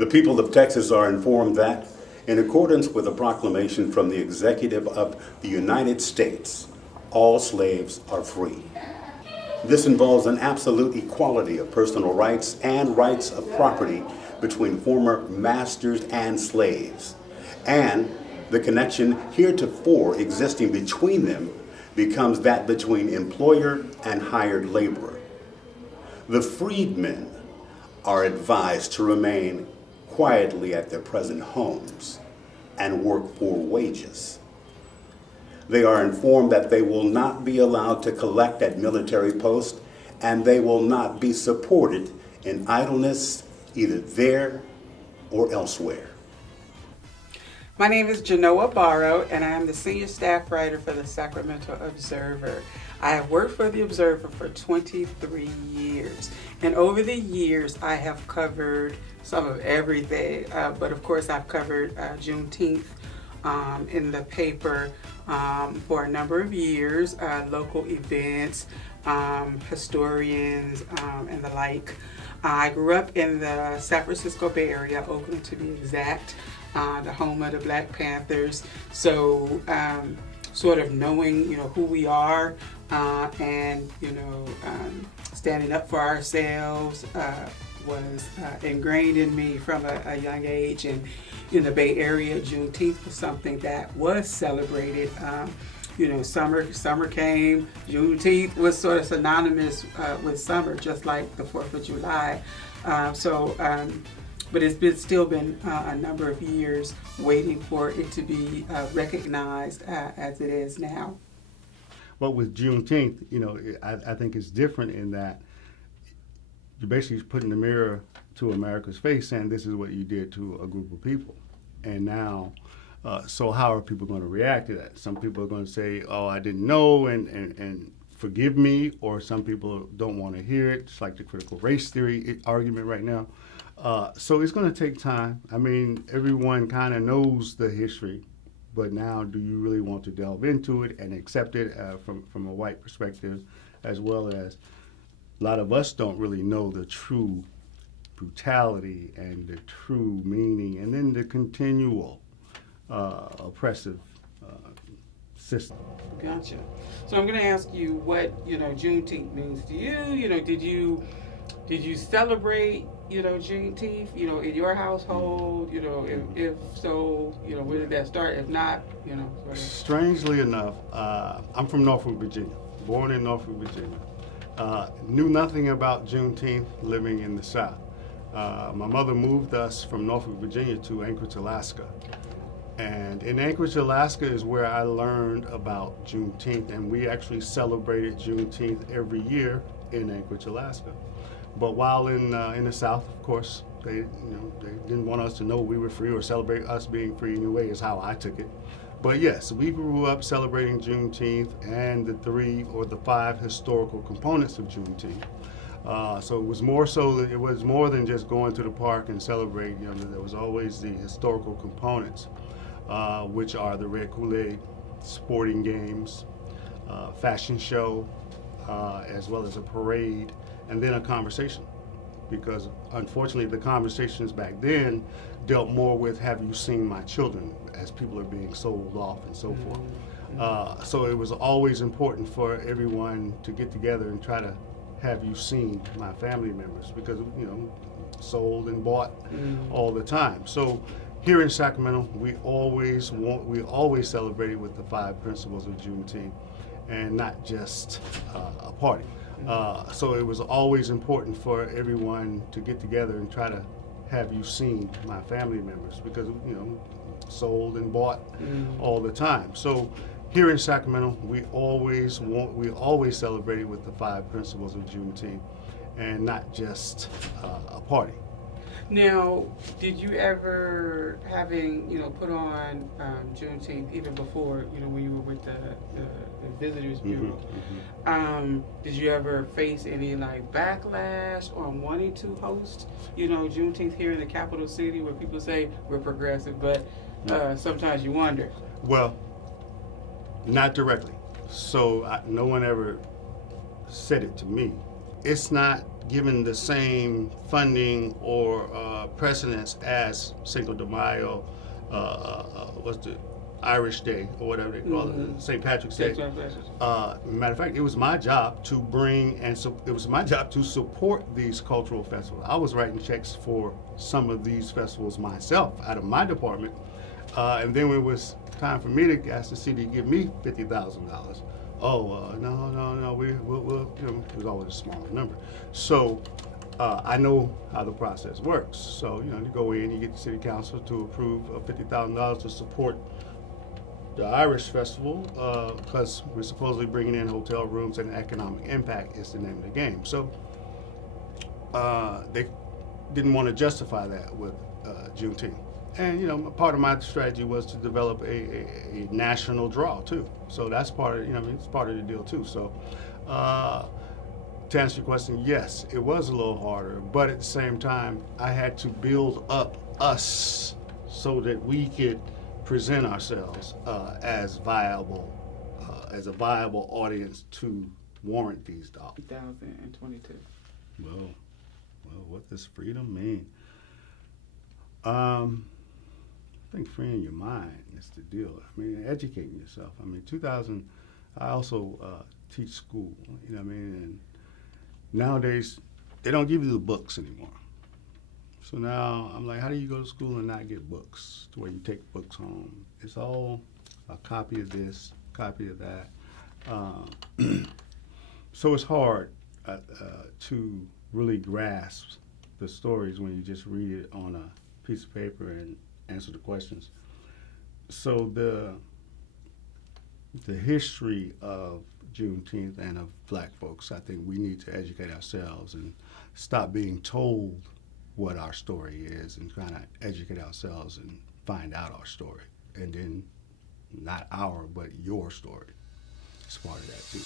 The people of Texas are informed that, in accordance with a proclamation from the Executive of the United States, all slaves are free. This involves an absolute equality of personal rights and rights of property between former masters and slaves, and the connection heretofore existing between them becomes that between employer and hired laborer. The freedmen are advised to remain quietly at their present homes and work for wages. They are informed that they will not be allowed to collect at military posts, and they will not be supported in idleness either there or elsewhere. My name is Genoa Barrow, and I am the senior staff writer for the Sacramento Observer. I have worked for the Observer for 23 years, and over the years I have covered some of everything, but of course I've covered Juneteenth in the paper for a number of years, local events, historians, and the like. I grew up in the San Francisco Bay Area, Oakland to be exact, the home of the Black Panthers. So sort of knowing, who we are and, standing up for ourselves was ingrained in me from a young age. And in the Bay Area, Juneteenth was something that was celebrated. Summer came, Juneteenth was sort of synonymous with summer, just like the 4th of July. But it's still been a number of years waiting for it to be recognized as it is now. Well, with Juneteenth, I think it's different in that you're basically putting the mirror to America's face saying this is what you did to a group of people. And now, so how are people going to react to that? Some people are going to say, oh, I didn't know, and forgive me, or some people don't want to hear it. It's like the critical race theory argument right now. So it's going to take time. I mean, everyone kind of knows the history, but now do you really want to delve into it and accept it from a white perspective, as well as a lot of us don't really know the true brutality and the true meaning, and then the continual oppressive system. Gotcha. So I'm going to ask you what Juneteenth means to you. Did you celebrate Juneteenth in your household? If so, where did that start? If not, Strangely enough, I'm from Norfolk, Virginia. Born in Norfolk, Virginia. Knew nothing about Juneteenth living in the South. My mother moved us from Norfolk, Virginia to Anchorage, Alaska. And in Anchorage, Alaska is where I learned about Juneteenth, and we actually celebrated Juneteenth every year in Anchorage, Alaska. But while in the South, of course, they didn't want us to know we were free or celebrate us being free anyway, is how I took it. But yes, we grew up celebrating Juneteenth and the 3 or the 5 historical components of Juneteenth. So it was more than just going to the park and celebrate. There was always the historical components, which are the Red Kool-Aid, sporting games, fashion show, as well as a parade, and then a conversation. Because unfortunately, the conversations back then dealt more with, have you seen my children, as people are being sold off and so forth. So it was always important for everyone to get together and try to have you seen my family members, because sold and bought all the time. So here in Sacramento, we always celebrated with the 5 principles of Juneteenth, and not just a party. So it was always important for everyone to get together and try to have you seen my family members, because sold and bought all the time. So here in Sacramento, we always celebrated with the 5 principles of Juneteenth, and not just a party. Now, did you ever, having put on Juneteenth even before when you were with the Visitors Bureau, did you ever face any backlash on wanting to host Juneteenth here in the capital city, where people say we're progressive, but sometimes you wonder? Well, not directly. So no one ever said it to me. It's not given the same funding or precedence as Cinco de Mayo, what's the Irish Day or whatever they call it, St. Patrick's Day. Matter of fact, it was my job to it was my job to support these cultural festivals. I was writing checks for some of these festivals myself out of my department, and then when it was time for me to ask the city to give me $50,000. Oh, no, we'll, it was always a smaller number. So I know how the process works. So, you go in, you get the city council to approve $50,000 to support the Irish Festival, because we're supposedly bringing in hotel rooms and economic impact is the name of the game. So they didn't want to justify that with Juneteenth. And, part of my strategy was to develop a national draw too. So that's part of, it's part of the deal too. So to answer your question, yes, it was a little harder, but at the same time, I had to build up us so that we could present ourselves as a viable audience to warrant these dollars. 2022. Well, what does freedom mean? I think freeing your mind is the deal. I mean, educating yourself. I mean, I also teach school, and nowadays they don't give you the books anymore. So now I'm like, how do you go to school and not get books to where you take books home? It's all a copy of this, copy of that. So it's hard to really grasp the stories when you just read it on a piece of paper and answer the questions. So the history of Juneteenth and of black folks, I think we need to educate ourselves and stop being told what our story is and kind of educate ourselves and find out our story. And then not our, but your story is part of that too.